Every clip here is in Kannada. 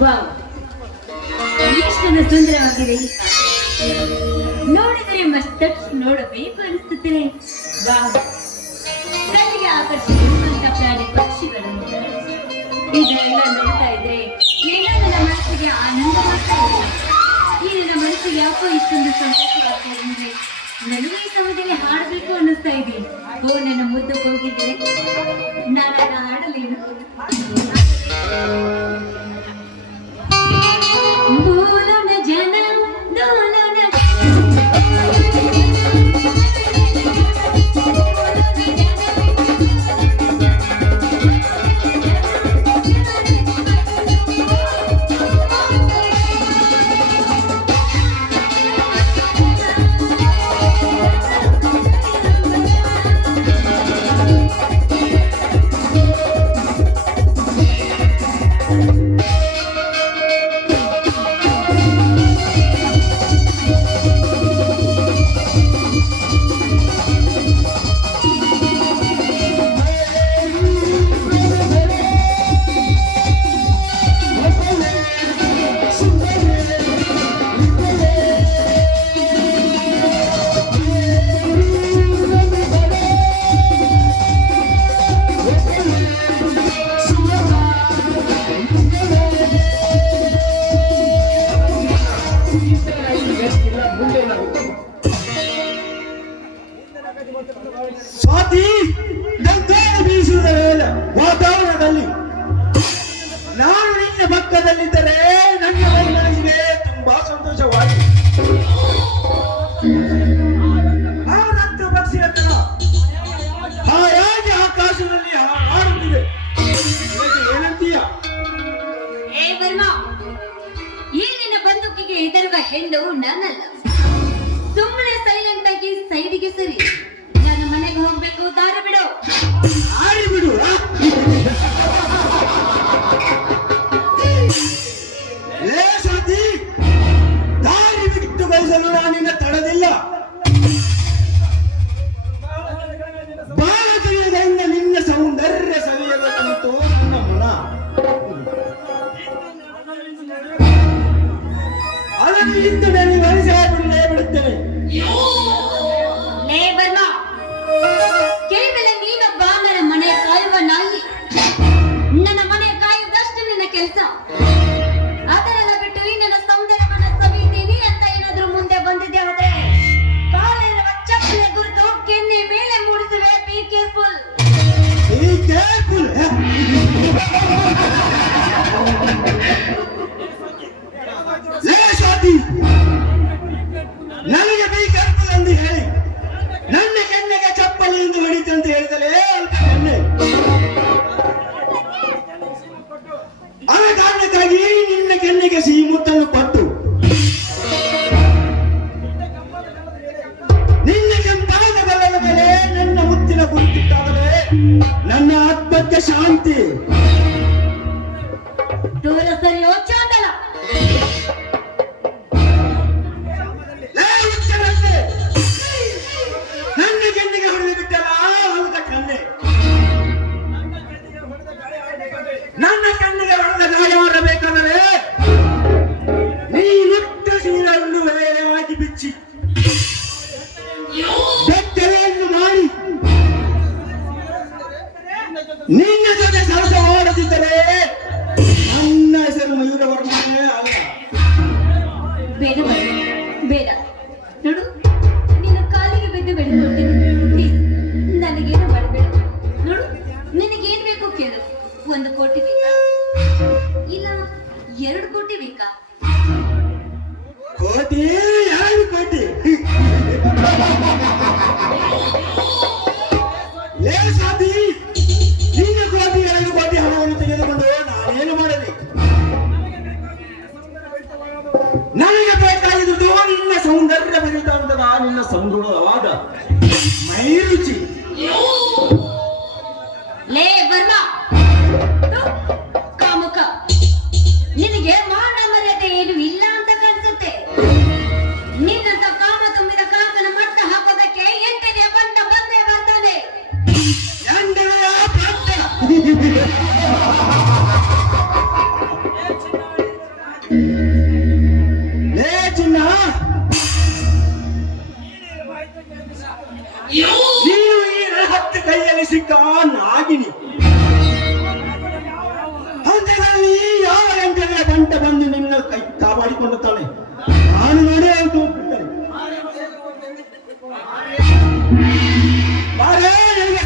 ವಾವ್, ಎಷ್ಟೊಂದು ಸುಂದರವಾಗಿದೆ. ನೋಡಿದರೆ ಮತ್ತಷ್ಟು ನೋಡಬೇಕು ಅನಿಸುತ್ತದೆ. ವಾವ್, ಕಣ್ಣಿಗೆ ಆಕರ್ಷಿಸುವಂತ ಪ್ರಾಣಿ ಪಕ್ಷಿಗಳು ಇದೆಲ್ಲ ನೋಡ್ತಾ ಇದ್ರೆ ಏನೋ ನನ್ನ ಮನಸ್ಸಿಗೆ ಆನಂದ ಆಗ್ತಾ ಇದೆ. ಈ ನನ್ನ ಮನಸ್ಸಿಗೆ ಯಾಕೋ ಇಷ್ಟೊಂದು ಸಂತೋಷವಾಗ್ತಾ ಇದೆ. ನನಗೆ ಈ ಸಮಯದಲ್ಲಿ ಹಾಡಬೇಕು ಅನ್ನಿಸ್ತಾ ಇದೆ. ಓ ನನ್ನ ಮುದ್ದು ಹೋಗಿದ್ರೆ ನಾನು ಹಾಡಲೇನು. ಬೋಲೋಣ ಜನ ದೋಲೋಣ ಸ್ವಾತಿ ಬೀಸುವುದ ವಾತಾವರಣದಲ್ಲಿ ನಾನು ನಿನ್ನ ಪಕ್ಕದಲ್ಲಿದ್ದರೆ ನನ್ನ ಮನಸ್ಸಿಗೆ ತುಂಬಾ ಸಂತೋಷವಾಗಿದೆ. ಆ ರಕ್ತ ಪಕ್ಷಿ ಹತ್ರ ಹಾಯಾಗಿ ಆಕಾಶದಲ್ಲಿ ಹಾಡುತ್ತಿದೆ. ಏನಂತೀಯ? ಏ ವರ್ಮಾ, ಈ ನಿನ್ನ ಬಂದೂಕಿಗೆ ಹೆದರುವ ಹೆಣ್ಣು ನಾನಲ್ಲ. ಸುಮ್ಮನೆ ಸೈಲೆಂಟ್ ಆಗಿ ಸೈಡಿಗೆ ಸರಿ. ನನ್ನ ಮನೆಗೆ ಹೋಗ್ಬೇಕು, ದಾರಿ ಬಿಡು. ದಾರಿ ಬಿಡು. ಲೇ ಸ್ವಾತಿ, ದಾರಿ ಬಿಟ್ಟು ಬಯಸಲು ನಾನಿನ್ನ ತಡದಿಲ್ಲ. ಬಾಲ ತಿಳಿಯದಿಂದ ನಿನ್ನ ಸೌಂದರ್ಯ ಸವಿಯಬೇಕಂತೂ ನನ್ನ ಮನ. ಅದನ್ನು ಇಂದು ನಾನು ಮನಸ್ಸಾಗಿಯೇ ಬಿಡುತ್ತೇನೆ. ಲೇ ವರ್ಮಾ, ಕೇವಲ ನೀನೊಬ್ಬ ನನ್ನ ಮನೆ ಕಾಯುವ ನಾಯಿ. ನನ್ನ ಮನೆ ಕಾಯುವುದಷ್ಟು ನಿನ್ನ ಕೆಲಸ. ಅದನ್ನೆಲ್ಲ ಬಿಟ್ಟು ಈ ನನ್ನ ಸೌಂದರ್ಯವನ್ನ ಸವಿತೀನಿ ಅಂತ ಏನಾದ್ರೂ ಮುಂದೆ ಬಂದಿದೆ ಹೋದ್ರೆ ಕಾಲಿರುವ ಚಪ್ಪಲಿಯ ಗುರುತು ಕೆನ್ನೆ ಮೇಲೆ ಮೂಡಿಸುವೆ. Be careful. Be careful. ಲೇ ಸ್ವಾತಿ, ನನಗೆ ಬಿ ಕೇರ್ಫುಲ್ ಎಂದು ಹೇಳಿ ನನ್ನ ಕೆನ್ನೆಗೆ ಚಪ್ಪಲಿಯಿಂದ ಹೊಡಿತು ಅಂತ ಹೇಳಿದಲೇ ಕೆನ್ನೆ. ಆ ಕಾರಣಕ್ಕಾಗಿ ನಿನ್ನ ಕೆನ್ನೆಗೆ ಸಿಹಿ ಮುತ್ತನ್ನು ಕೊಟ್ಟು ನಿನ್ನ ಕೆಂಪಾದ ಗಲ್ಲದ ಮೇಲೆ ನನ್ನ ಮುತ್ತಿನ ಕುರಿತಿಟ್ಟಾದರೆ ನನ್ನ ಆತ್ಮಕ್ಕೆ ಶಾಂತಿ. ದೂರ ಸರಿಯೋ ಚಾಂದಲ. ನನ್ನ ಕೆನ್ನೆಗೆ ಹೊಡೆದು ಬಿಟ್ಟಲ್ಲ ಅಂತ ಕನ್ನೆ. ನನ್ನ ಕಣ್ಣಿಗೆ ಹೊಡೆದ ಗಾಯ ಮಾಡಬೇಕಾದರೆ ನೀನುಟ್ಟ ಸೀರೆಯನ್ನು ವೇಳೆಯಾಗಿ ಬಿಚ್ಚಿ ಬೆತ್ತಲೆಯನ್ನು ಮಾಡಿ ನಿನ್ನ ಜೊತೆ ಸರಸ ಮಾಡದಿದ್ದರೆ ನನ್ನ ಹೆಸರು ಮಯೂರವರ್ಮನೇ ಅಲ್ಲ. ಬೇಡ ಬೇಡ, ನೋಡು, ನಿನ್ನ ಕಾಲಿಗೆ ಬಿದ್ದು ಬೇಡಿಕೊಳ್ತೀನಿ. ನನಗೇನು ಮಾಡಬೇಡ. ನೋಡು, ನಿನಗೇನ್ ಬೇಕು ಕೇಳು. 1 ಕೋಟಿ ಬೇಕಾ, ಇಲ್ಲ 2 ಕೋಟಿ ಬೇಕಾ? ಕೋಟಿ, 2 ಕೋಟಿ. ಲೇ ಸ್ವಾತಿ, ನಿನ್ನ ಕೋಟಿ 2 ಕೋಟಿ ಹಣವನ್ನು ತೆಗೆದುಕೊಂಡು ನಾನೇನು ಮಾಡಲಿ? ನನಗೆ ಬೇಕಾಗಿದ್ದು ನಿನ್ನ ಸೌಂದರ್ಯ ಭರಿತವಾದ ನಿನ್ನ ಸಮೃದ್ಧವಾದ ಮೈರುಚಿ. ಲೇ ವರ್ಮಾ, ಕಾಮುಕ, ನಿನಗೆ ಮಾನ ಮರ್ಯಾದೆ ಏನು ಇಲ್ಲ ಅಂತ ಕಾಣಿಸುತ್ತೆ. ನಿನ್ನಂತ ಕಾಮ ತುಂಬಿದ ಕಾಕನ ಮಟ್ಟ ಹಾಕೋದಕ್ಕೆ ಎಂಟನೆಯ ಬಂದೇ ಬರ್ತಾನೆ. ಎಂಟನೆಯ ಬಂದ ಗಂಟ ಬಂದು ನಿನ್ನ ಕೈ ಕಾಪಾಡಿಕೊಳ್ಳುತ್ತಾಳೆ. ನಾನು ನೋಡಿ ಅವನು ಬಿಟ್ಟರೆ ಬಾರೇ ನನಗೆ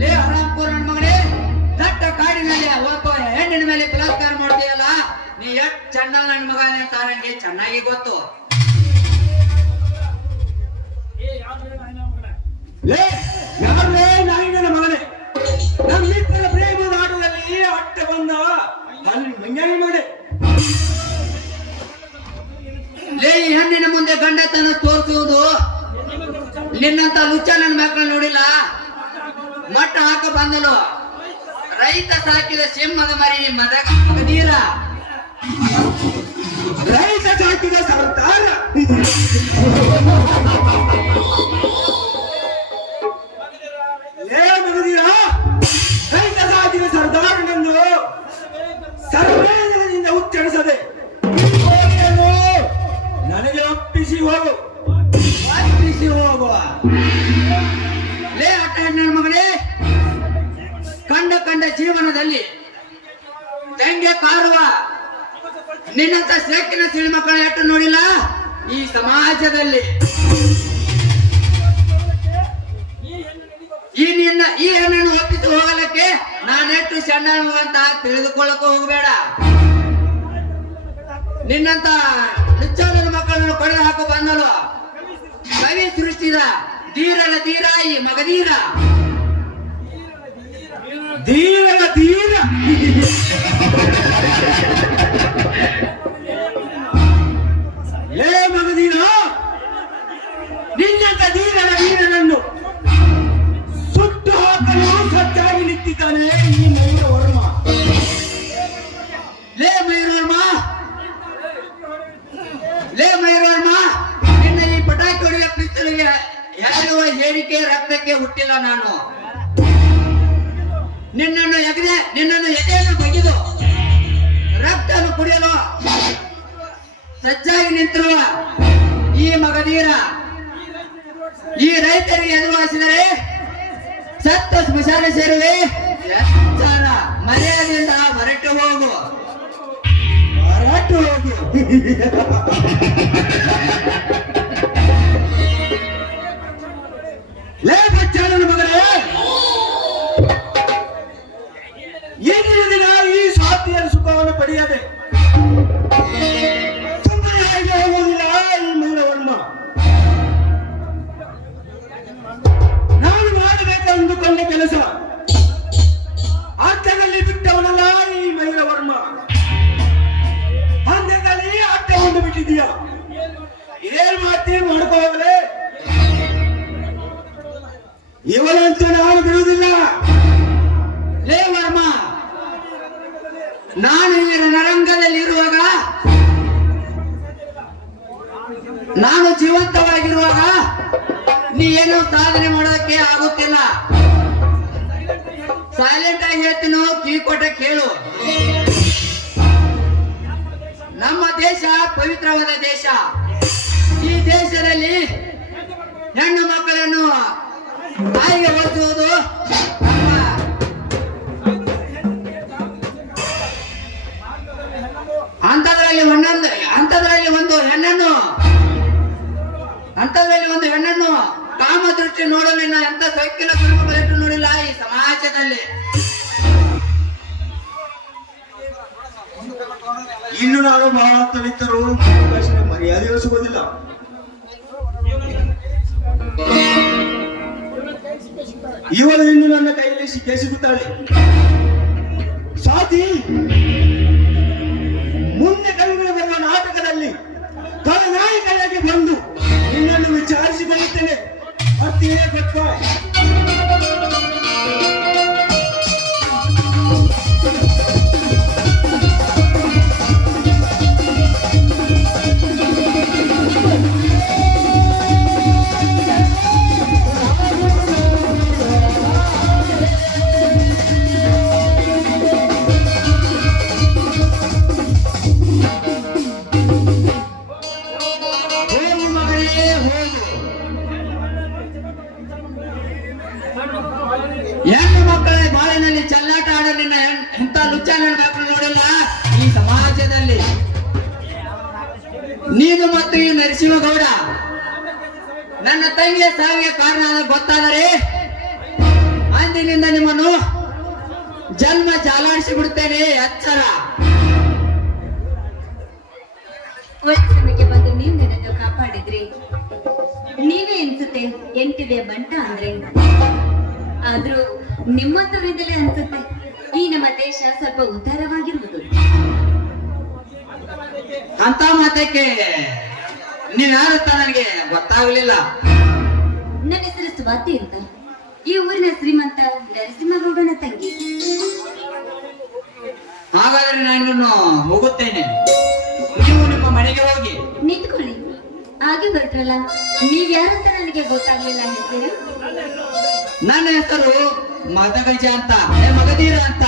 ಲೇ ಹರಾಮ್ಖೋರ್ ನನ್ ಮಗನೇ, ದಟ್ಟ ಕಾಡಿನಲ್ಲಿ ಒಬ್ಬ ಹೆಣ್ಣಿನ ಮೇಲೆ ಬಲಾತ್ಕಾರ ಮಾಡ್ತೀಯಲ್ಲ, ನೀ ಎಷ್ಟ್ ಚೆನ್ನ ನನ್ ಮಗನೇ ಅಂತ ನನಗೆ ಚೆನ್ನಾಗಿ ಗೊತ್ತು. ಲೇ ಯಾರೇ ನಾಯಿನ ಮಗನೇ, ನಮ್ಮಿಬ್ಬರ ಪ್ರೇಮದ ಆಟದಲ್ಲಿ ಅಟ್ಟ ಬಂದ ಅಲ್ಲಿ ಮಂಜಾನಿ ಮಗನೇ. ಲೇ ಈ ಹೆಣ್ಣಿನ ಮುಂದೆ ಗಂಡತನ ತೋರಿಸುವುದು ನಿನ್ನಂತ ಲುಚ್ಚ ನನ್ನ ಮಕ್ಕಳು ನೋಡಿಲ್ಲ. ಮಟ್ಟ ಹಾಕ ಬಂದಲು ರೈತ ಸಾಕಿದ ಸಿಂಹದ ಮರಿ ಮಗದೀರ. ರೈತ ಸಾಕಿದ ಸರ್ದಾರ. ಏ ಮಗದೀರ, ರೈತ ಸಾಕಿದ ಸರ್ದಾರನೆಂದು ಸರ್ವೇಂದ್ರದಿಂದ ಉಚ್ಚರಿಸದೆ ನನಗೆ ಒಪ್ಪಿಸಿ ಹೋಗು. ವಾಪಿಸಿ ಹೋಗುವ. ಲೇ ಅಟ್ಟ ಹೆಣ್ಣಿನ ಮಗನೇ, ಕಂಡ ಜೀವನದಲ್ಲಿ ತೆಂಗೆ ಕಾರುವ ನಿನ್ನಂತ ಸೇಕಿನ ಸಿಳಿ ಮಕ್ಕಳ ಎಟ್ಟು ನೋಡಿಲ್ಲ ಈ ಸಮಾಜದಲ್ಲಿ. ಈ ಹೆಣ್ಣನ್ನು ಒಪ್ಪಿಸಿ ಹೋಗಲಿಕ್ಕೆ ನಾನೆಟ್ಟು ಸಣ್ಣ ಅಂತ ತಿಳಿದುಕೊಳ್ಳಕ್ಕೆ ಹೋಗಬೇಡ. ನಿನ್ನಂತ ಲುಚ್ಚನ ಮಕ್ಕಳನ್ನು ಕೊಡೆದು ಹಾಕೋ ಬಂದಳು ಕವಿ ಸೃಷ್ಟಿದ ಧೀರನ ಧೀರ ಈ ಮಗಧೀರ. ಧೀರನ ಧೀರ. ಏ ಮಗದೀರ, ನಿನ್ನಂತ ಧೀರನ ಧೀರನನ್ನು ಸುಟ್ಟು ಹಾಕಲು ಸಜ್ಜಾಗಿ ನಿಂತಿದ್ದಾನೆ ಈ ಮಯೂರ ವರ್ಮ. ಲೇ ಮಯೂರವರ್ಮ, ಲೇ ಮಯೂರವರ್ಮ, ನಿನ್ನ ಈ ಪಟಾಕಿ ಹೊಡೆಯ ಪಿಸ್ತಲಿಗೆ ಹೆದರುವ ಹೇಳಿಕೆ ರಕ್ತಕ್ಕೆ ಹುಟ್ಟಿಲ್ಲ ನಾನು. ನಿನ್ನನ್ನು ಎದೆಯನ್ನು ಬಗೆದು ರಕ್ತವನ್ನು ಕುಡಿಯಲು ಸಜ್ಜಾಗಿ ನಿಂತಿರುವ ಈ ಮಗಧೀರ ಈ ರೈತರಿಗೆ ಎದುರುವಾಸಿದರೆ ಸತ್ತ ಸ್ಮಶಾನ ಸೇರುವೆ. ಎಚ್ಚರ, ಮರ್ಯಾದೆಯಿಂದ ಹೊರಟು ಹೋಗು. ಹೊರಟು ಹೋಗು. ಲೇ ಬಚ್ಚಾಳನ ಮಗನೇ, ಏನಿನ ದಿನ ಈ ಸಾತಿಯರ ಸುಖವನ್ನು ಪಡೆಯದೆ ಸುಮ್ಮನೆ ಆಗಿ ಹೋಗುವುದಿಲ್ಲ ಈ ಮಯೂರವರ್ಮ. ನಾನು ಮಾಡಬೇಕೆಂದುಕೊಂಡ ಕೆಲಸ ಅರ್ಥದಲ್ಲಿ ಬಿಟ್ಟವನಲ್ಲ ಈ ಮಯೂರವರ್ಮ. ಅಂತ್ಯದಲ್ಲಿ ಅರ್ಥವನ್ನು ಬಿಟ್ಟಿದೀಯ. ಏನ್ ಮಾಡ್ತೀವಿ ಮಾಡ್ಕೋಗ್ರೆ, ಇವನಂತೂ ನಾನು ಬಿಡುವುದಿಲ್ಲ. ಲೇ ವರ್ಮ, ನಾನು ಈ ರಣರಂಗದಲ್ಲಿ ಇರುವಾಗ, ನಾನು ಜೀವಂತವಾಗಿರುವಾಗ ನೀ ಏನೋ ಸಾಧನೆ ಮಾಡೋದಕ್ಕೆ ಆಗುತ್ತಿಲ್ಲ. ಸೈಲೆಂಟ್ ಆಗಿ ಹೇಳ್ತೀನೋ, ಕಿವಿಕೊಟ್ಟ ಕೇಳು. ನಮ್ಮ ದೇಶ ಪವಿತ್ರವಾದ ದೇಶ. ಈ ದೇಶದಲ್ಲಿ ಹೆಣ್ಣು ಮಕ್ಕಳನ್ನು ತಾಯಿಗೆ ಓದಿಸುವುದು ಅಂತದ್ರಲ್ಲಿ ಒಂದು ಹೆಣ್ಣನ್ನು ಕಾಮ ದೃಷ್ಟಿ ನೋಡಲು ಎಂತ ಸೊಕ್ಕಿನ ಸುಲಭ ನೋಡಿಲ್ಲ ಈ ಸಮಾಜದಲ್ಲಿ. ಇನ್ನು ನಾನು ಮಾತನಿತ್ತರು ಮರ್ಯಾದೆ ಸಿಗೋದಿಲ್ಲ. ಇವಳು ಇನ್ನು ನನ್ನ ಕೈಯಲ್ಲಿ ಸಿಕ್ಕೇ ಸಿಗುತ್ತಾಳೆ. ಸಾತಿ ಮುಂದೆ ಕವಿಗಳು ಬರುವ ನಾಟಕದಲ್ಲಿ ಕಳನಾಯಕನಾಗಿ ಬಂದು ನಿನ್ನನ್ನು ವಿಚಾರಿಸಿಕೊಳ್ಳುತ್ತೇನೆ. ಅತ್ತಿಯೇ ಗೊತ್ತ. ಹೋಗು ಮಗಳೇ ಹೋಗು. ಲುಚ್ಚ ನನ್ನ ಮಕ್ಕಳು ನೋಡಿಲ್ಲ ಈ ಸಮಾಜದಲ್ಲಿ. ನೀನು ಮತ್ತು ಈ ನರಸಿಂಹಗೌಡ ನನ್ನ ತಂಗಿಯ ಸಾವಿಗೆ ಕಾರಣ ಗೊತ್ತಾದರೆ ಅಂದಿನಿಂದ ನಿಮ್ಮನ್ನು ಜನ್ಮ ಜಾಲಾಡಿಸಿ ಬಿಡುತ್ತೇನೆ, ಎಚ್ಚರ. ಒಳ್ಳೆ ಸಮಯಕ್ಕೆ ಬಂದು ನೀವು ನನ್ನನ್ನು ಕಾಪಾಡಿದ್ರಿ. ನೀವೇ ಅನ್ಸುತ್ತೆ ಎಂಟಿದೆ ಬಂಟ ಅಂದ್ರೆ. ಆದ್ರೂ ನಿಮ್ಮಂತವರಿಂದಲೇ ಅನ್ಸುತ್ತೆ ಈ ನಮ್ಮ ದೇಶ ಸ್ವಲ್ಪ ಉದ್ಧಾರವಾಗಿರುವುದು. ಅಂತ ಮಾತಕ್ಕೆ ನೀವ್ ಯಾರಂತ ನನಗೆ ಗೊತ್ತಾಗ್ಲಿಲ್ಲ. ನನ್ನ ಹೆಸರು ಸ್ವಾತಿ ಅಂತ, ಈ ಊರಿನ ಶ್ರೀಮಂತ ನರಸಿಂಹಗೌಡನ ತಂಗಿ. ಹಾಗಾದ್ರೆ ನಾನು ಹೋಗುತ್ತೇನೆ, ನೀವು ನಿಮ್ಮ ಮನೆಗೆ ಹೋಗಿ. ನಿಂತ್ಕೊಳ್ಳಿ, ಹಾಗೆ ಹೊರಟ್ರಲ್ಲ, ನೀವ್ ಯಾರಂತ ನನಗೆ ಗೊತ್ತಾಗ್ಲಿಲ್ಲ ಹೇಳ್ತೀರಾ? ನನ್ನ ಹೆಸರು ಮದಗಜ ಅಂತ, ಮಗದೀರ ಅಂತ.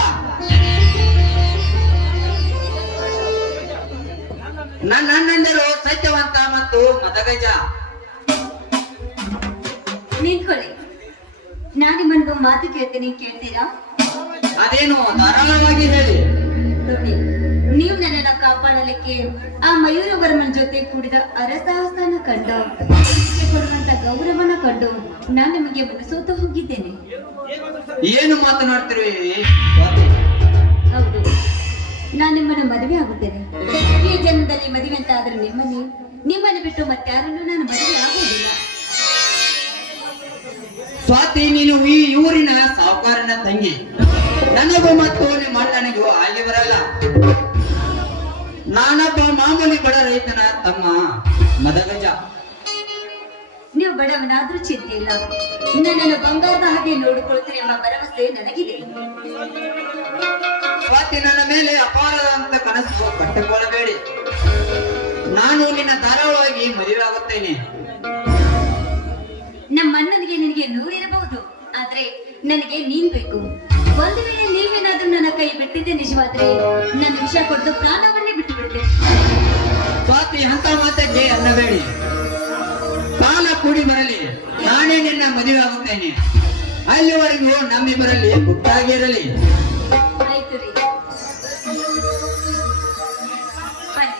ನನ್ನ ಅಣ್ಣಂದಿರು ಸತ್ಯವಂತ ಮತ್ತು ಮದಗಜ. ನಿಂತ್ಕೊಳ್ಳಿ, ನಾನು ನಿಮ್ಮನ್ನು ಮಾತು ಕೇಳ್ತೀನಿ, ಕೇಳ್ತೀರಾ? ಅದೇನು ಧಾರಾಳವಾಗಿ ಹೇಳಿ. ನೋಡಿ, ನೀವು ನನ್ನನ್ನು ಕಾಪಾಡಲಿಕ್ಕೆ ಆ ಮಯೂರವರ್ಮನ ಜೊತೆ ಕೂಡಿದ ಅರಸಾಹಸನ ಕಂಡು, ಇದಕ್ಕೆ ಕೊಡುವಂತ ಗೌರವನ ಕಂಡು ನಾನು ನಿಮಗೆ ಮನಸೋತು ಹೋಗಿದ್ದೇನೆ. ಏನು ಮಾತನಾಡ್ತಿರುವೆ? ಹೌದು, ನಾನು ನಿಮ್ಮನ್ನು ಮದುವೆ ಆಗುತ್ತೇನೆ. ಈ ಜನ್ಮದಲ್ಲಿ ಮದುವೆ ಅಂತ ಆದ್ರೆ ನಿಮ್ಮನ್ನು ಬಿಟ್ಟು ಮತ್ತಾರನ್ನು ನಾನು ಮದುವೆ ಆಗುವುದಿಲ್ಲ. ಸ್ವಾತಿ, ನೀನು ಈ ಊರಿನ ಸಾಹುಕಾರನ ತಂಗಿ. ನನಗೂ ಮತ್ತು ನಿಮ್ಮ ಅಣ್ಣನಿಗೂ ಅಲ್ಲಿ ಬರಲ್ಲ. ನಾನೊಬ್ಬ ಮಾಮೂಲಿ ಬಡ ರೈತನ ತಮ್ಮ ಮದಗಜ. ನೀವು ಬಡವನಾದ್ರೂ ಚಿಂತೆ ಇಲ್ಲ, ನನ್ನನ್ನು ಬಂಗಾರದ ಹಾಗೆ ನೋಡಿಕೊಳ್ತೀರಿ ಎಂಬ ಭರವಸೆ ನನಗಿದೆ. ಸ್ವಾತಿ, ನನ್ನ ಮೇಲೆ ಅಪಾರದಂತ ಕನಸು ಕಟ್ಟಿಕೊಳ್ಳಬೇಡಿ. ನಾನು ನಿನ್ನ ಧಾರಾಳವಾಗಿ ಮದುವೆ ಆಗುತ್ತೇನೆ. ನಮ್ಮ ಅಣ್ಣನಿಗೆ ನಿನಗೆ ನೂರಿರಬಹುದು, ಆದ್ರೆ ನನಗೆ ನೀನ್ ಬೇಕು. ಒಂದು ವೇಳೆ ನೀವೇನಾದ್ರೂ ನನ್ನ ಕೈ ಬಿಟ್ಟಿದ್ದೆ ನಿಜವಾದ್ರೆ ನನ್ನ ವಿಷ ಕೊಟ್ಟು ಪ್ರಾಣವನ್ನೇ ಬಿಟ್ಟು ಬಿಡ್ತೇನೆ. ಸ್ವಾತಿ, ಅಂತ ಮಾತಕ್ಕೆ ಅನ್ನಬೇಡಿ. ಕಾಲ ಕೂಡಿ ಬರಲಿ, ನಾನೇ ನಿನ್ನ ಮದುವೆ ಆಗುತ್ತೇನೆ. ಅಲ್ಲಿವರೆಗೂ ನಮ್ಮಿಬ್ಬರಲ್ಲಿ ಗುಟ್ಟಾಗಿರಲಿ. ಆಯ್ತು ರೀ, ಬನ್ನಿ.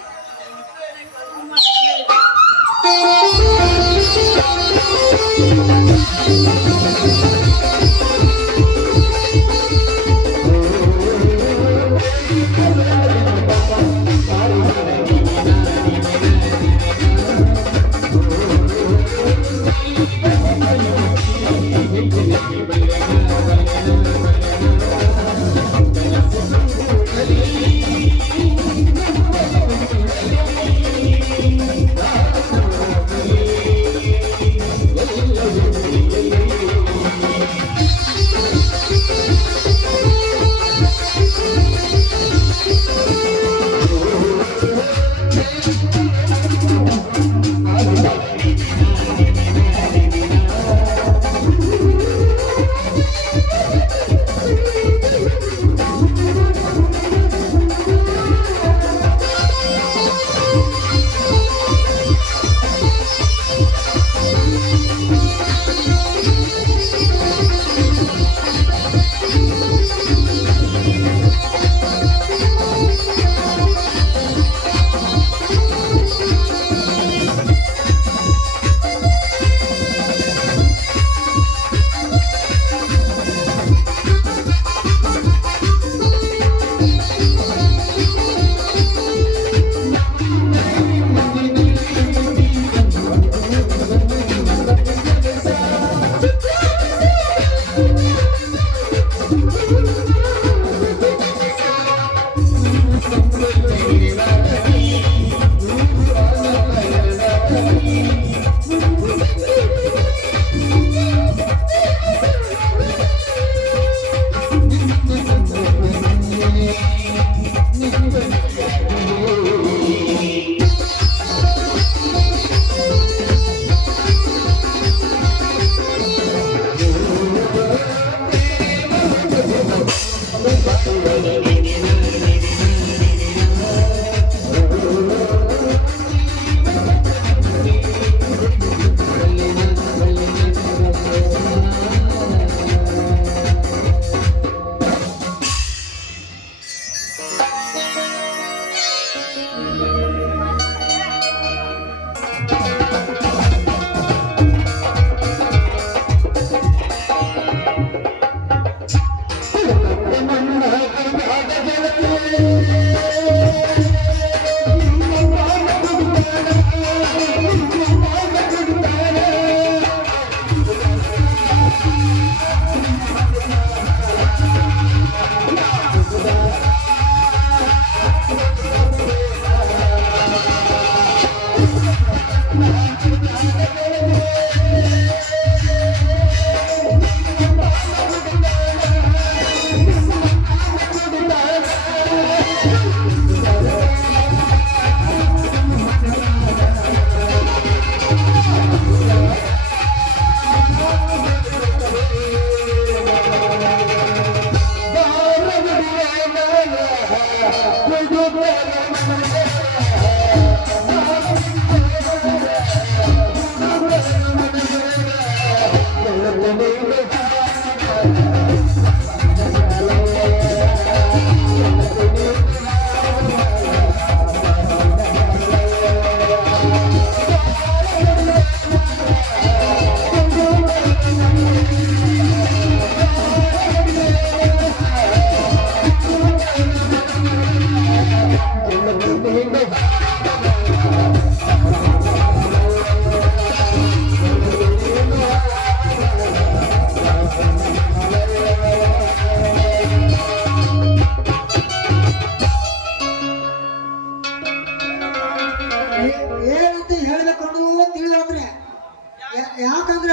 ಯಾಕಂದ್ರ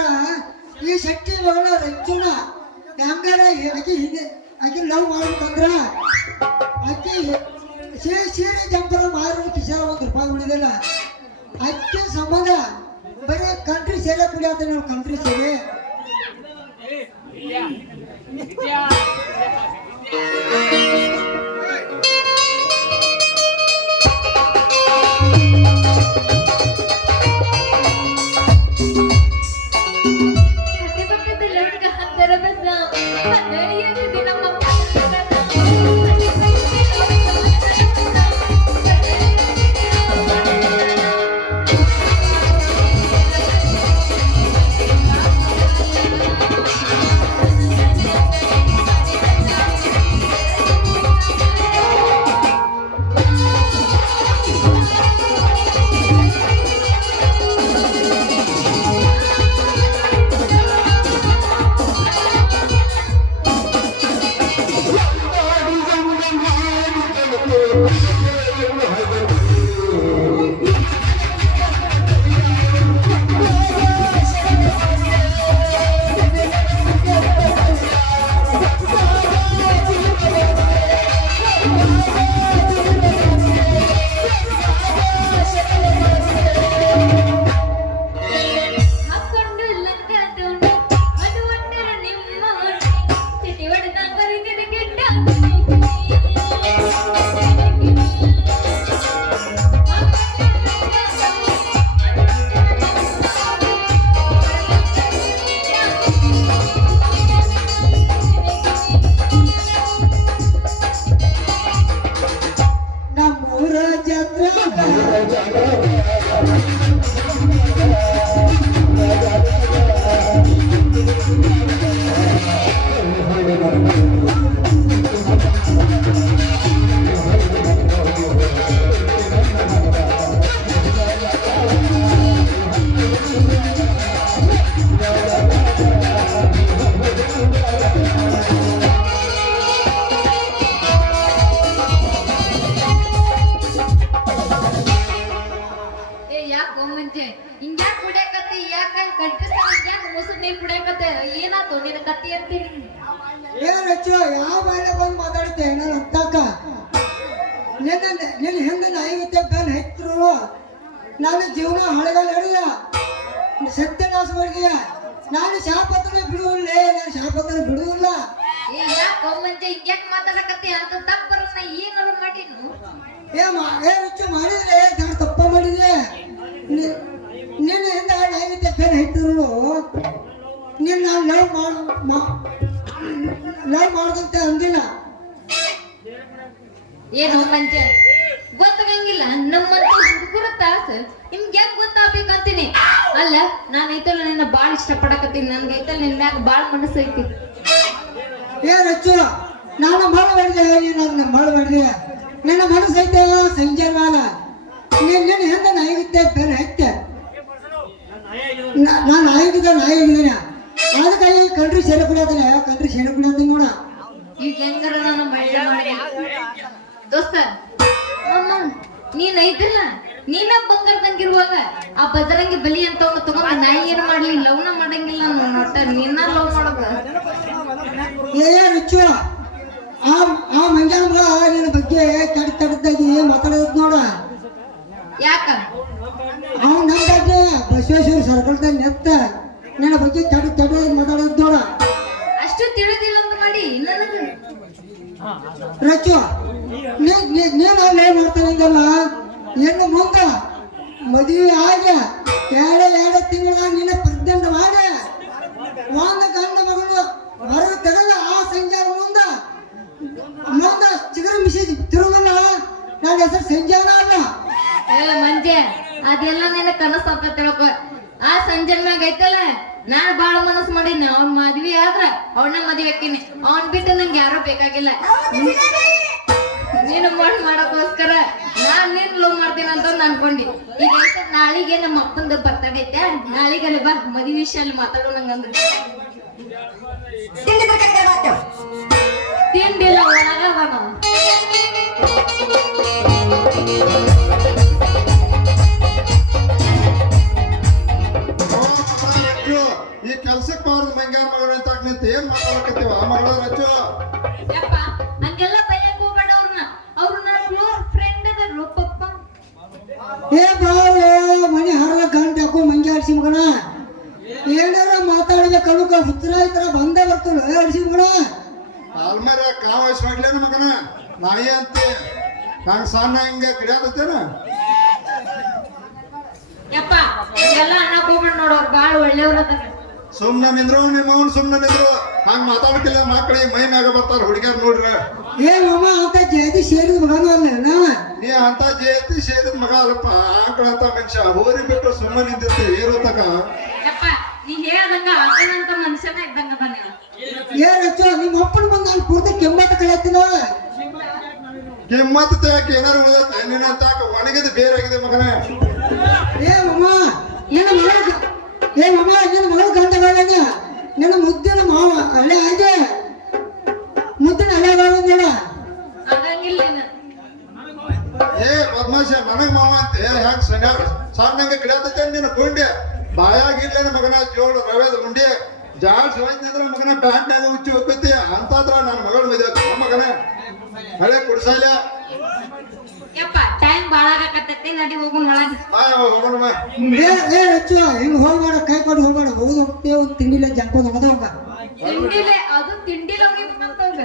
ಈ ಶಕ್ತಿ ಮಗಳ ರಂಜುನ ಹೆಂಗಾರ ಆಕಿ ಹಿಂದೆ ಆಕಿ ಲವ್ ಮಾಡ್ಬೇಕಂದ್ರ ಆಕಿ ಸೀರೆ ಜಂಪರ ಮಾರೋ ಕಿಶಾರ ₹1 ಉಳಿದಿಲ್ಲ. ಅಕ್ಕಿ ಸಂಬಂಧ ಬರೀ ಕಂಟ್ರಿ ಸೇರೆ ಕುಡಿಯತ್ತ ನಾವು ಕಂಟ್ರಿ ಸೇರೆ. ಅಕ್ಕಪಕ್ಕದಲ್ಲಿ ಹುಡುಗ ಹತ್ತರ ಬಂದ ಹದಿನೈದು ನಮ್ಮ ನಮ್ಮೂರ ಜಾತ್ರೆ ಯಾಕೋ ಮುಂಚೆ ಹಿಂಗ್ಯಾಕ್ ಕುಡಿಯಕತ್ತಿ ಯಾಕ ಕಂಟಿಸ್ತಾನ ಯಾಕ ಮುಸುದ್ ನೀರ್ ಕುಡಿಯಕತ್ತ ಏನಾತು ನಿನ್ನ ಕತ್ತಿ ಅಂತೀನಿ ಹೆಚ್ಚು ಯಾವ ಮನೆ ಬಂದು ಮಾತಾಡುತ್ತೆ ನಾನು ಅಂತಕ್ಕ ನಿನ್ನ ಹಿಂದೆ ನಾಯಿಗುತ್ತೆ ಬೆನ್ ಹೆಚ್ಚರು ನಾನು ಜೀವನ ಹಳೆಗಾಲ ಹಿಡಿದ ಸತ್ಯನಾಶ ಮಾಡಿದೀಯ. ನಾನು ಶಾಪತ್ರ ಬಿಡುವುದಿಲ್ಲ, ನಾನು ಶಾಪತ್ರ ಬಿಡುವುದಿಲ್ಲ. ಯಾಕೋ ಮುಂಚೆ ಹಿಂಗ್ಯಾಕ್ ಮಾತಾಡಕತ್ತಿ ಅಂತ ತಪ್ಪರ ಏನಾರು ಮಾಡಿನು ಹೆಚ್ಚು ಮಾಡಿದ್ರೆ ನಾನು ತಪ್ಪ ಮಾಡಿದೆ. ನಿನ್ನ ಹಿಂದೆ ನಾಯಿಗುತ್ತೆ ಬೆನ್ ಹೆಚ್ಚರು ನಿನ್ನ ಲವ್ ಮಾಡ್ದಂತ ಅಂದಿಲ್ಲ. ಏನೋ ಮಂಚೆ ಗೊತ್ತಾಗಂಗಿಲ್ಲ ನಮ್ಮಂತ ಹುಡುಗರ ತಾಸ ನಿಮ್ಗೆ ಯಾಕೆ ಗೊತ್ತಾಗ್ಬೇಕಂತೀನಿ. ಅಲ್ಲ ನಾನು ಐತಲ್ಲ ನಿನ್ನ ಬಾಳ ಇಷ್ಟ ಪಡಕತ್ತೀನಿ, ನನ್ಗೆ ಐತಲ್ಲ ನಿನ್ ಮ್ಯಾಗ ಬಾಳ ಮನಸ್ಸೈತಿ. ಹೆಚ್ಚು ನಾನು ಮಳ ಮಾಡಿದೆ, ನನ್ನ ಮಳ ಮಾಡಿದೆ, ನನ್ನ ಮನಸ್ಸೈತೆ ಸಂಜೆ ಮಾಲ ನಿನ್ನ ಹಿಂದೆ ನಾಯಿಗುತ್ತೆ ಬೆನ್ ಹೆಚ್ಚೆ ನಾನು ನಾಯಿಗಿದ್ದೇನೆ ಅದಕ್ಕಾಗಿ ಕಂಟ್ರಿ ಸೇರೆ ಕುಡಿಯೋದಿಲ್ಲ, ಕಂಟ್ರಿ ಸೇರೆ ಕುಡಿಯೋದು ನೋಡ. ಈಗ ಹೆಂಗಾರ ನಾನು ಮಳ್ಳೆ ಮಾಡಿ ದೋಸ್ತ ಅಮ್ಮ ನೀನ್ ಐತಿಲ್ಲ ನೀನ ಬಂಗಾರದಂಗಿರುವಾಗ ಆ ಬಜರಂಗಿ ಬಲಿ ಅಂತ ತಗೊಂಡ್ ನಾ ಏನ್ ಮಾಡ್ಲಿ ಲವ್ನ ಮಾಡಂಗಿಲ್ಲ ಒಟ್ಟ ನೀನ ಲವ್ ಮಾಡೋದ ಹೆಚ್ಚು ಆ ಮಂಜಾನ ಮಗ ನಿನ್ನ ಬಗ್ಗೆ ಕೆಟ್ಟದಾಗಿ ಮಾತಾಡೋದ್ ನೋಡ. ಯಾಕ ಅವ್ನು ನಮ್ಮ ಬಗ್ಗೆ ಬಸವೇಶ್ವರ ಸರ್ಕಲ್ದಾಗ ನೆತ್ತ ನನ್ನ ಬಗ್ಗೆ ಕೆಟ್ಟ ಮಾತಾಡೋದ್ ನೋಡ. ಅಷ್ಟು ತಿಳಿದಿಲ್ಲ ಅಂತ ಮಾಡಿ ನನಗ ರಚ್ಚು ನೀನು ಮಾಡ್ತಾನಿದ್ದಲ್ಲ ಇನ್ನು ಮುಂದ ಮದುವೆ ಆಗಿ ಎರಡು ತಿಂಗಳಾಗ ನಿನ್ನ ಪ್ರೆಗ್ನೆಂಟ್ ಮಾಡಿ ಒಂದು ಗಂಡ ಮಗಳು ಹೊರಗೆ ತೆಗೆದ ಆ ಸಂಜೆ ಮುಂದ ಚಿಗುರು ಮಿಸಿ ತಿರುಗಲ್ಲ ನನ್ನ ಹೆಸರು ಸಂಜೆನ ಅಲ್ಲ. ಮಂಜೆ ಅದೆಲ್ಲ ನಿನ್ನ ಕನಸು ಅಂತ ತಿಳ್ಕೊ. ಆ ಸಂಜೆ ಮ್ಯಾಗ ಐತಲ್ಲ ನಾನ್ ಬಾಳ ಮನಸ್ಸು ಮಾಡೀನಿ ಅವ್ನ ಮದ್ವಿ ಆದ್ರ ಅವನ ಮದ್ವೆ ಹಾಕಿನಿ, ಅವ್ನ್ ಬಿಟ್ಟು ನಂಗೆ ಯಾರೋ ಬೇಕಾಗಿಲ್ಲ. ನೀನು ಮಾಡಕ್ಕೋಸ್ಕರ ನಾನ್ ನೀನ್ ಲವ್ ಮಾಡ್ತೀನಿ ಅಂತ ಅನ್ಕೊಂಡಿ. ಈಗ ನಾಳಿಗೆ ನಮ್ಮ ಅಪ್ಪಂದ ಬರ್ತಡೇ ಐತೆ, ನಾಳಿಗೆ ಬಾ ಮದ್ವಿ ವಿಷಯ ಅಲ್ಲಿ ಮಾತಾಡೋ ನಂಗಂದ್ರೆ ತಿಂಡಿಲ್ಲ ಒಳಗ ನಾವು ಕೆಲ್ಸಕ್ಕೆ ಬಾರದು ಮಂಗ್ಯಾನ ಮಗಳ ಅಂತ ನಿಂತ ಏನ್ ಮಾತಾಡಕತ್ತೀವ ಆ ಮಗಳ ರಚ್ಚು ಯಪ್ಪ ಹಂಗೆಲ್ಲ ಬೈಯಕ್ ಹೋಗ್ಬೇಡ ಅವ್ರನ್ನ ಕ್ಲೋಸ್ ಫ್ರೆಂಡ್ ಅದಾರು ಪಪ್ಪ. ಏ ಬಾವು ಮನೆ ಹರದ ಗಂಟೆ ಹಾಕೋ ಮಂಗೆ ಅಡಿಸಿ ಮಗಣ ಏನಾರ ಮಾತಾಡಿದ ಕಣಕ ಹುತ್ರ ಈ ತರ ಬಂದೇ ಬರ್ತಲ್ಲ ಅಡಿಸಿ ಮಗಣ ಆಲ್ಮೇರ ಕಾವ ವಯಸ್ಸು ಮಾಡ್ಲೇನ ಮಗನ ನಾಯಿ ಅಂತೆ ನಂಗೆ ಸಣ್ಣ ಹಿಂಗೆ ಕಿಡಿಯಾತೇನ ಯಪ್ಪ ಹಂಗೆಲ್ಲ ಅನ್ನಕ್ ಹೋಗ್ಬೇಡ ನೋಡೋರು ಬಾಳ ಒಳ್ಳೆಯವ್ರ ಅದಾರ. ಸುಮ್ನ ನಿಂದ್ರು ನಿಮ್ಮ ಅವ್ನು ಸುಮ್ನ ನಿಂದ್ರು ಹಂಗ ಮಾತಾಡಕಿಲ್ಲ ಮಕ್ಕಳಿಗೆ ಮೈ ಮ್ಯಾಗ ಬರ್ತಾರ ಹುಡುಗಿಯರ್ ನೋಡ್ರಿ ಏ ಮಮ್ಮ ಅಂತ ಜಯದಿ ಸೇರಿದ ಮಗನ ಅಲ್ಲ ನೀ ಅಂತ ಜಯತಿ ಸೇರಿದ ಮಗ ಅಲ್ಲಪ್ಪ ಆಕಳಂತ ಮನುಷ್ಯ ಹೋರಿ ಬಿಟ್ಟು ಸುಮ್ಮನೆ ನಿಂತಿರ್ತಿ ಇರೋತಕ ಯಪ್ಪ ನೀ ಹೇಳ್ದಂಗ ಅಕ್ಕನಂತ ಮನುಷ್ಯನ ಇದ್ದಂಗ ಬಂದಿಲ್ಲ. ಏ ರಚ್ಚ ನಿಮ್ಮ ಅಪ್ಪನ ಬಂದ ನಾನು ಪೂರ್ತಿ ಕೆಮ್ಮತ್ತ ಕಳಿಯತ್ತಿನ ಕಿಮ್ಮತ್ ಯಾಕೆ ಏನಾರು ಉಳಿದೈತೆ ನಿನ್ನಂತ ಒಣಗಿದ ಬೇರಾಗಿದೆ ಮಗನ ಏ ಮಮ್ಮ ನಿನ್ನ ಮಗಳ ಏ ಮಮ್ಮ ನಿನ್ನ ಮಗಳ ಗಂಡ ಬೇಡ ನಿನ್ನ ಮುದ್ದಿನ ಮಾವ ಹಳ್ಳೆ ಹಾಗೆ ಮುದ್ದಿನ ಹಳ್ಳೆ ಬೇಡ ನೋಡ ಆಗಂಗಿಲ್ಲ ನೀನು. ಏ ಬದ್ಮಾಶ ನನಗ್ ಮಾವ ಅಂತೆ ಹ್ಯಾಂಗ ಸಣ್ಣಂಗೆ ಕಿಡತೈತೆ ನಿನ್ನ ಕುಂಡಿ ಬಾಯಾಗಿರ್ಲೇನ ಮಗನ ಜೋಳ ರವೆದ ಉಂಡಿ ಜಾಡ್ ಸಿವಂದ್ರೆ ಮಗನ ಪ್ಯಾಂಟ್ನಾಗ ಉಚ್ಚಿ ಹೋಗ್ತೈತಿ ಅಂತಂದ್ರ ನನ್ನ ಮಗಳ ಮದುವೆ ಮಗನ ಹಳೆ ಕುಡ್ಸಾಲ ಯಪ್ಪ ಟೈಮ್ ಬಾಳ ಆಗಕತ್ತೈತಿ ನಡಿ ಹೋಗೋಣ ಒಳಗೆ. ಬಾ ಹೋಗೋಣ ಬಾ ಏ ರಚ್ಚ ಹಿಂಗ ಹೋಗ್ಬೇಡ ಕೈ ಕೊಟ್ಟು ಹೋಗ್ಬೇಡ ಹೋಗುದು ಹೋಗ್ತೇವೆ ಒಂದು ತಿಂಡಿಲ್ಲ ಜಂಕೋದು ಹೋಗದ ಹೋಗ ತಿಂಡಿಲೆ ಅದು ತಿಂಡಿಲ ಹೋಗಿ ಬಂತವ್ಗ.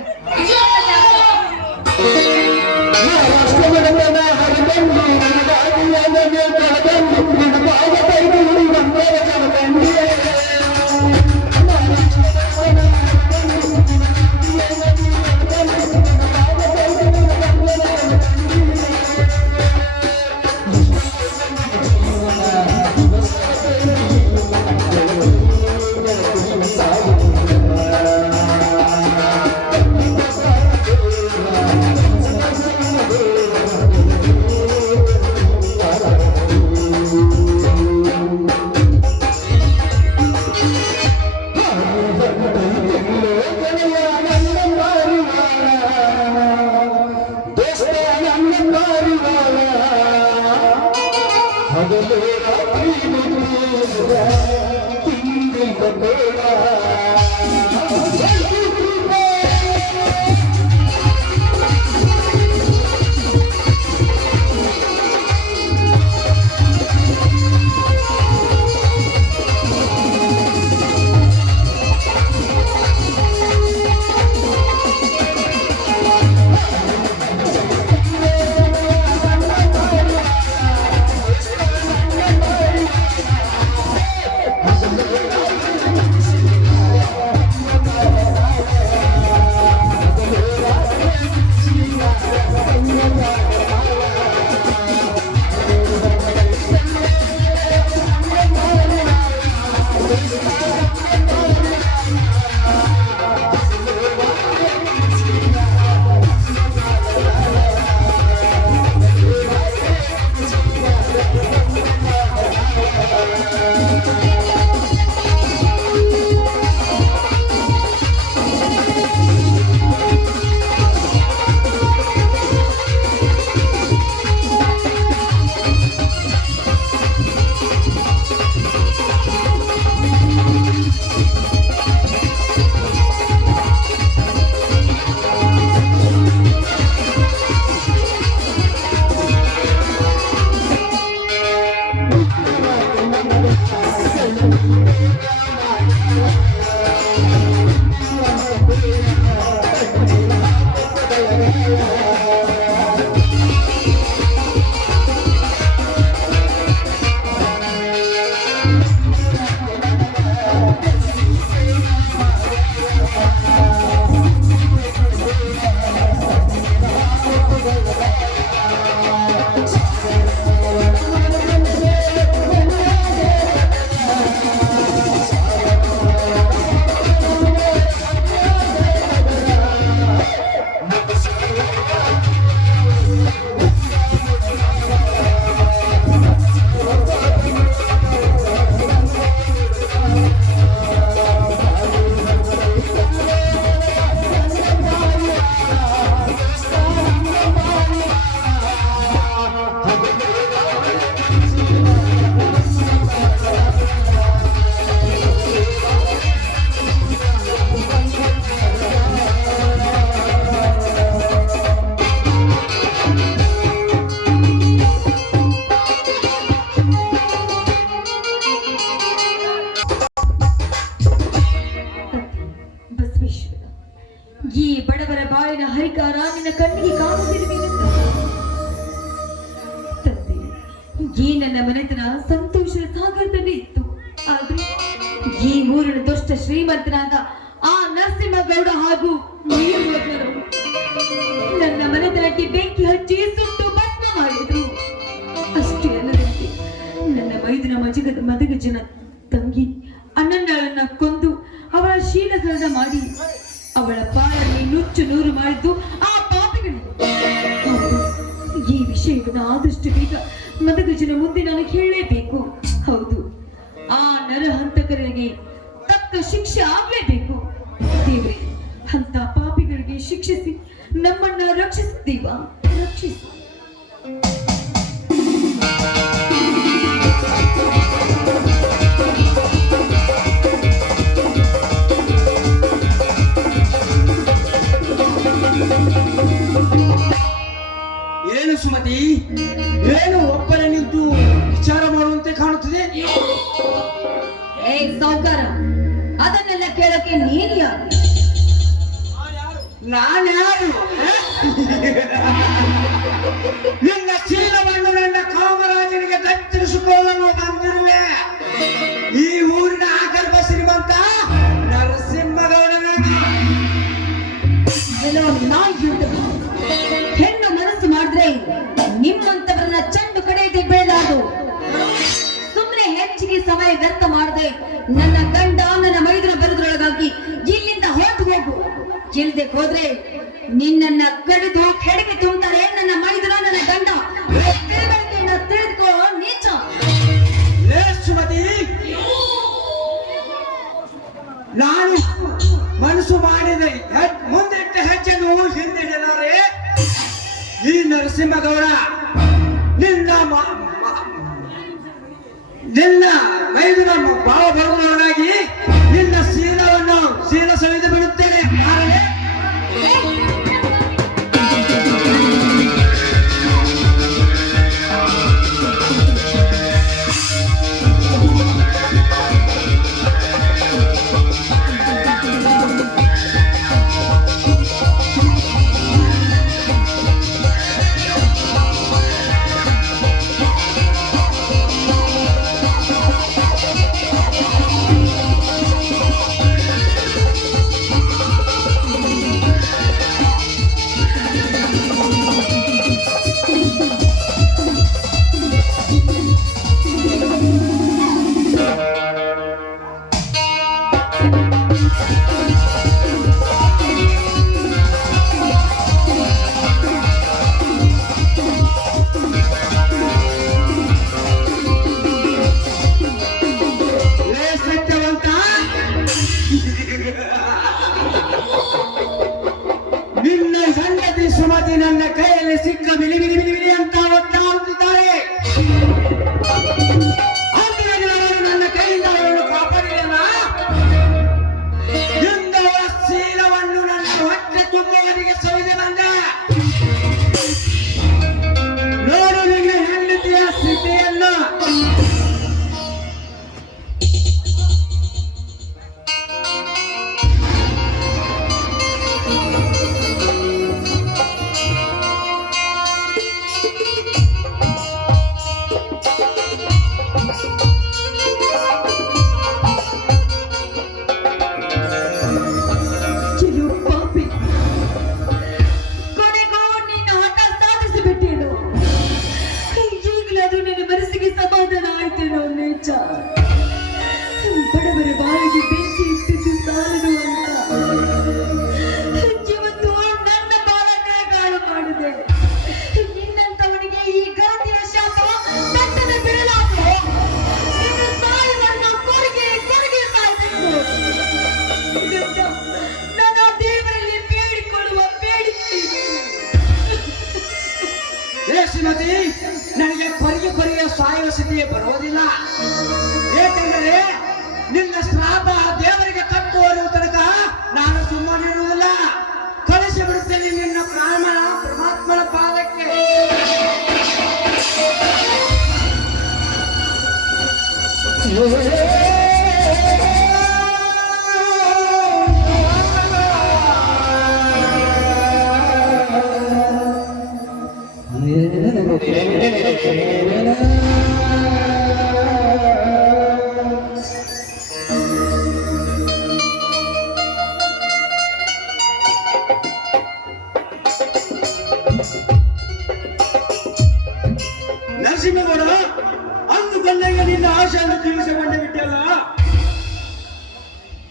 ಊರಿನ ದುಷ್ಟ ಶ್ರೀಮಂತನಾದ ಆ ನರಸಿಂಹಗೌಡ ಹಾಗೂ ವೀರಭದ್ರರು ನನ್ನ ಮನೆತನಕ್ಕೆ ಬೆಂಕಿ ಹಚ್ಚಿ ಸುಟ್ಟು ಭಸ್ಮ ಮಾಡಿದ್ರು. ಅಷ್ಟೇ ಅಲ್ಲದಂತೆ ನನ್ನ ಮೈದುನ ಮದಗಜನ ತಂಗಿ ಅಣ್ಣನನ್ನ ಕೊಂದು ಅವಳ ಶೀಲಕರಣ ಮಾಡಿ ಅವಳ ಪಾಲನೆ ನುಚ್ಚು ನೂರು ಮಾಡಿದ್ದು ಆ ಪಾಪಿಗಳು. ಈ ವಿಷಯವನ್ನು ಆದಷ್ಟು ಬೇಗ ಮದಗಜನ ಮುಂದೆ ನಾನು ಹೇಳಲೇಬೇಕು. ಹೌದು, ಆ ನರಹಂತಕರಿಗೆ ತಕ್ಕ ಶಿಕ್ಷೆ ಆಗ್ಲೇಬೇಕು. ದೇವ್ರೆ, ಅಂತ ಪಾಪಿಗಳಿಗೆ ಶಿಕ್ಷಿಸಿ ನಮ್ಮನ್ನ ರಕ್ಷಿಸುತ್ತೀವ, ರಕ್ಷಿಸಿ. ಏನು ಸುಮತಿ, ಏನು ಒಬ್ಬರೇ ನಿಂತು ವಿಚಾರ ಮಾಡುವಂತೆ ಕಾಣುತ್ತದೆ? ಏ ಸಾವುಕಾರ, ಅದನ್ನೆಲ್ಲ ಕೇಳಕ್ಕೆ ನೀನ್ ಯಾರು? ನಾನ್ಯಾರು? ನಿನ್ನ ಚೀಲವನ್ನು ನನ್ನ ಕಾಮರಾಜನಿಗೆ ಕತ್ತರಿಸಿಕೊಳ್ಳಲು ಬಂದಿರುವೆ. ಈ ಊರಿನ ಆಗರ್ಭ ಶ್ರೀಮಂತ ನರಸಿಂಹಗೌಡನಿಗೆ ಹೆಣ್ಣು ಮನಸ್ಸು ಮಾಡಿದ್ರೆ ನಿಮ್ಮಂತವರನ್ನ ಚೆಂಡು ಕಡೆಯದೆ ಬೆಳೆದಾಡು. ಸುಮ್ಮನೆ ಹೆಚ್ಚಿಗೆ ಸಮಯ ವ್ಯರ್ಥ ಮಾಡದೆ ನನ್ನ ಗಂಡ ನನ್ನ ಮೈದುನ ಬರುದ್ರೊಳಗಾಗಿ ಇಲ್ಲಿಂದ ಹೊರಟು ಹೋಗು. ಇಲ್ಲದೆ ಹೋದ್ರೆ ನಿನ್ನನ್ನ ಕಡಿದು ಕೆಡಗಿ ತುಂಬ್ತಾರೆ ನನ್ನ ಮೈದುನ ನನ್ನ ಗಂಡ. ತಿಳಿದುಕೋ ನೀಚ. ಸುಮತಿ, ನಾನು ಮನಸ್ಸು ಮಾಡಿದೆ ಮುಂದಿಟ್ಟ ಹೆಜ್ಜೆಯನ್ನು ಹಿಂದಿಡಲಾರೆ. ಈ ನರಸಿಂಹಗೌಡ ನಿನ್ನ ಮೈದುನ ಭಾವ ಬರುವುದರೊಳಗಾಗಿ ನಿನ್ನ ಶೀಲ ಸವಿದು ಬಿಡುತ್ತೇನೆ. ನಿನ್ನ ಸಂಗತಿ ಸುಮತಿ ನನ್ನ ಕೈಯಲ್ಲಿ ಸಿಕ್ಕ ಬಿಲಿ ಬಿಲಿ ಬಿಲಿ ಬಿಲಿ ಅಂತ ಒದ್ದಾಡುತ್ತಿದ್ದಾರೆ. ನನ್ನ ಕೈಯಿಂದ ಅವರನ್ನು ಕಾಪಾಡಿದೆಯಲ್ಲ. ಇಂದವ ಶೀಲವನ್ನು ನನ್ನ ಹೊಟ್ಟೆ ತುಂಬುವವರಿಗೆ ಸವಿದೆ ಬಂದೆ. ನೋಡು ನಿನ್ನ ಹೆಂಡತಿಯ ಸ್ಥಿತಿಯನ್ನು. ಸಮಾಧಾನ ಆಯ್ತೇನೋ ನೇಚ? ಬಡವರ ಬಾಯಿಗೆ ಬೆಂಕಿ ಇಟ್ಟಿದ್ದು ಸಾಲದು ಅಂತ ಇವತ್ತು ನನ್ನ ಬಾಳನ್ನೇ ಗಾಳು ಮಾಡಿದೆ. ನಿನ್ನಂತವನಿಗೆ ಈ ಗರತಿಯ ಶಾಪ ತಟ್ಟನೆ ಬಿಡಲಾಗೋ. ಸಾಯುವನ್ನ ಕೊರಗೆ ಕೊರಗೆ ಸಾಯ್ಬೇಕು. ನನ್ನ ದೇವರಲ್ಲಿ ಬೇಡಿಕೊಳ್ಳುವ ಬೇಡಿಕೆ. ಶ್ರೀಮತಿ, ನನಗೆ ಕೊರಗೆ ಸಾಯುವ ಸ್ಥಿತಿಯೇ ಬರುವುದಿಲ್ಲ. ಏಕೆಂದರೆ ನಿನ್ನ ಶ್ರಾಪ ದೇವರಿಗೆ ತಪ್ಪುವ ತನಕ ನಾನು ಸುಮ್ಮನಿರುವುದಿಲ್ಲ. ಕಳಿಸಿ ಬಿಡುತ್ತೇನೆ ನಿನ್ನ ಪರಮಾತ್ಮನ ಪಾದಕ್ಕೆ.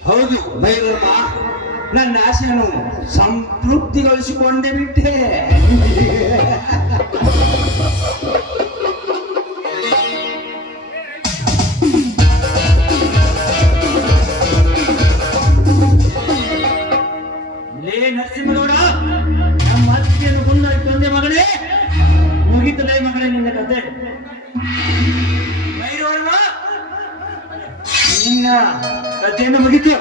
ಹೌದು ಭೈರಮ್ಮ, ನನ್ನ ಆಸೆಯನ್ನು ಸಂತೃಪ್ತಿಗೊಳಿಸಿಕೊಂಡೇ ಬಿಟ್ಟೆ. ಲೇ ನರಸಿಂಹಗೌಡ, ನಮ್ಮ ಅತ್ತಿಗೆಯನ್ನು ಕೊಂದೆ ಮಗಳೇ, ಮುಗಿತಲೇ ಮಗಳೇ ನಿನ್ನ ಕತೆ. ಭೈರವರ್ಮ, ನಿನ್ನ ಕಥೆಯನ್ನು ಮುಗಿತು.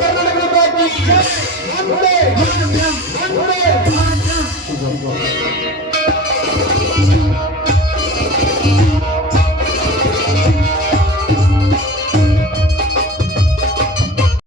ಕರ್ನಾಟಕದ ಬಾಕಿ